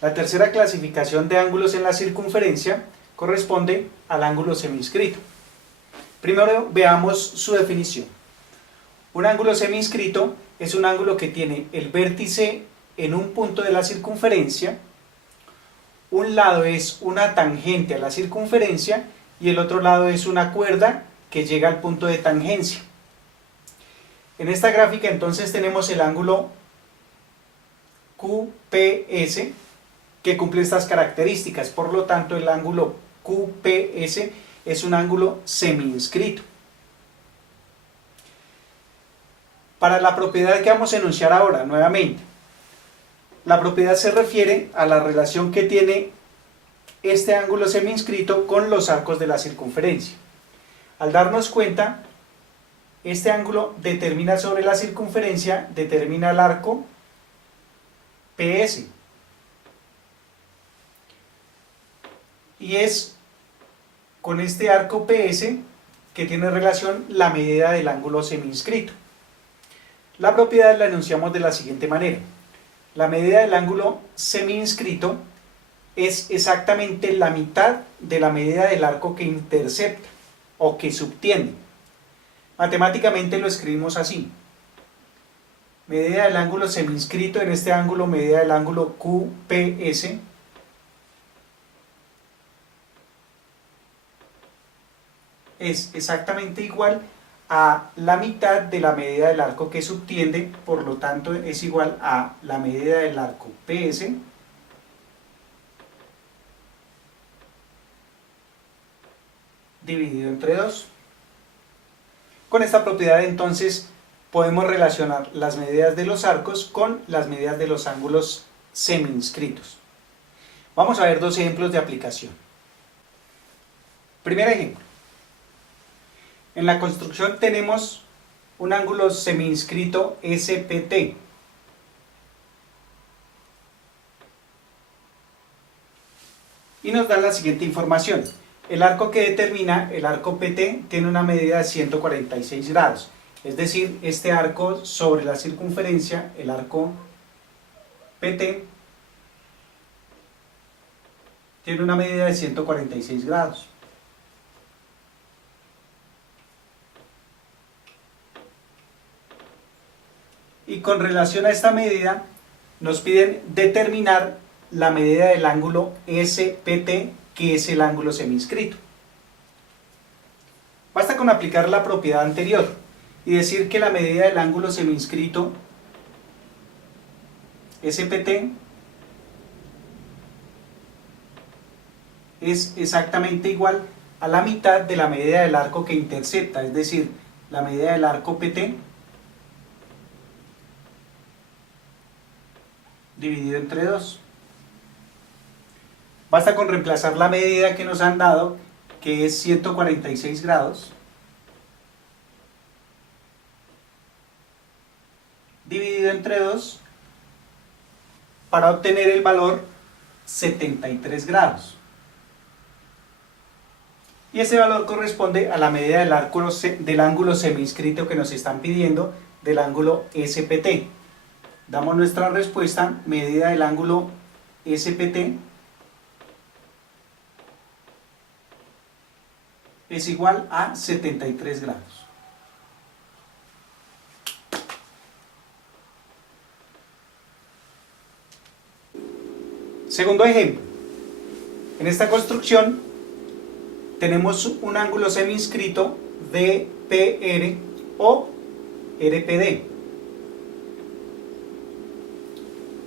La tercera clasificación de ángulos en la circunferencia corresponde al ángulo semiinscrito. Primero veamos su definición. Un ángulo semiinscrito es un ángulo que tiene el vértice en un punto de la circunferencia, un lado es una tangente a la circunferencia y el otro lado es una cuerda que llega al punto de tangencia. En esta gráfica entonces tenemos el ángulo QPS que cumple estas características, por lo tanto el ángulo QPS es un ángulo semiinscrito. Para la propiedad que vamos a enunciar ahora, nuevamente, la propiedad se refiere a la relación que tiene este ángulo semiinscrito con los arcos de la circunferencia. Al darnos cuenta, este ángulo determina sobre la circunferencia, determina el arco PS. Y es con este arco PS que tiene relación la medida del ángulo semiinscrito. La propiedad la enunciamos de la siguiente manera. La medida del ángulo semiinscrito es exactamente la mitad de la medida del arco que intercepta o que subtiende. Matemáticamente lo escribimos así. Medida del ángulo semiinscrito, en este ángulo medida del ángulo QPS es exactamente igual a la mitad de la medida del arco que subtiende, por lo tanto es igual a la medida del arco PS dividido entre 2. Con esta propiedad entonces podemos relacionar las medidas de los arcos con las medidas de los ángulos semiinscritos. Vamos a ver dos ejemplos de aplicación. Primer ejemplo. En la construcción tenemos un ángulo semiinscrito SPT. Y nos dan la siguiente información. El arco que determina el arco PT tiene una medida de 146 grados. Es decir, este arco sobre la circunferencia, el arco PT, tiene una medida de 146 grados. Y con relación a esta medida, nos piden determinar la medida del ángulo SPT, que es el ángulo semiinscrito. Basta con aplicar la propiedad anterior y decir que la medida del ángulo semiinscrito SPT es exactamente igual a la mitad de la medida del arco que intercepta, es decir, la medida del arco PT dividido entre 2. Basta con reemplazar la medida que nos han dado, que es 146 grados, dividido entre 2, para obtener el valor 73 grados. Y ese valor corresponde a la medida del ángulo semiinscrito que nos están pidiendo, del ángulo SPT. Damos nuestra respuesta, medida del ángulo SPT es igual a 73 grados. Segundo ejemplo. En esta construcción tenemos un ángulo semiinscrito DPR o RPD,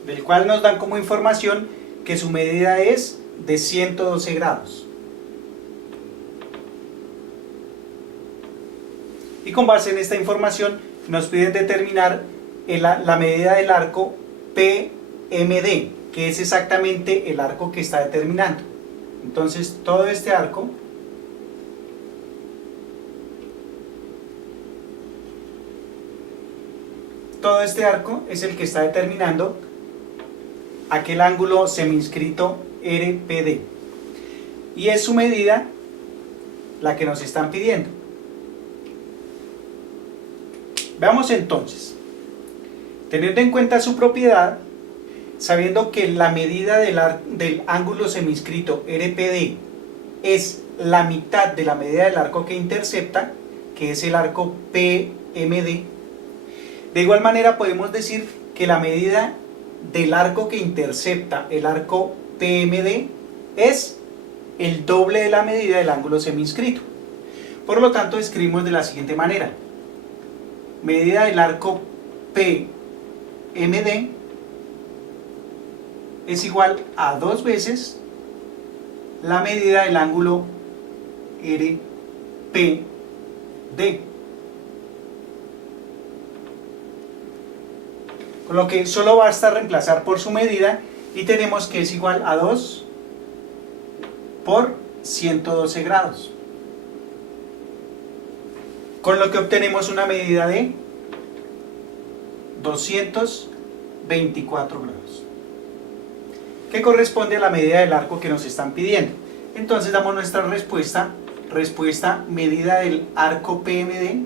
del cual nos dan como información que su medida es de 112 grados. Y con base en esta información nos piden determinar la medida del arco PMD, que es exactamente el arco que está determinando. Entonces todo este arco es el que está determinando aquel ángulo semiinscrito RPD. Y es su medida la que nos están pidiendo. Veamos entonces. Teniendo en cuenta su propiedad, sabiendo que la medida del ángulo seminscrito RPD es la mitad de la medida del arco que intercepta, que es el arco PMD, de igual manera podemos decir que la medida del arco que intercepta el arco PMD es el doble de la medida del ángulo seminscrito. Por lo tanto, escribimos de la siguiente manera: medida del arco PMD es igual a 2 veces la medida del ángulo RPD. Con lo que solo basta reemplazar por su medida y tenemos que es igual a 2 por 112 grados. Con lo que obtenemos una medida de 224 grados, que corresponde a la medida del arco que nos están pidiendo. Entonces damos nuestra respuesta, medida del arco PMD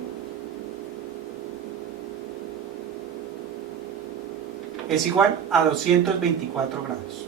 es igual a 224 grados.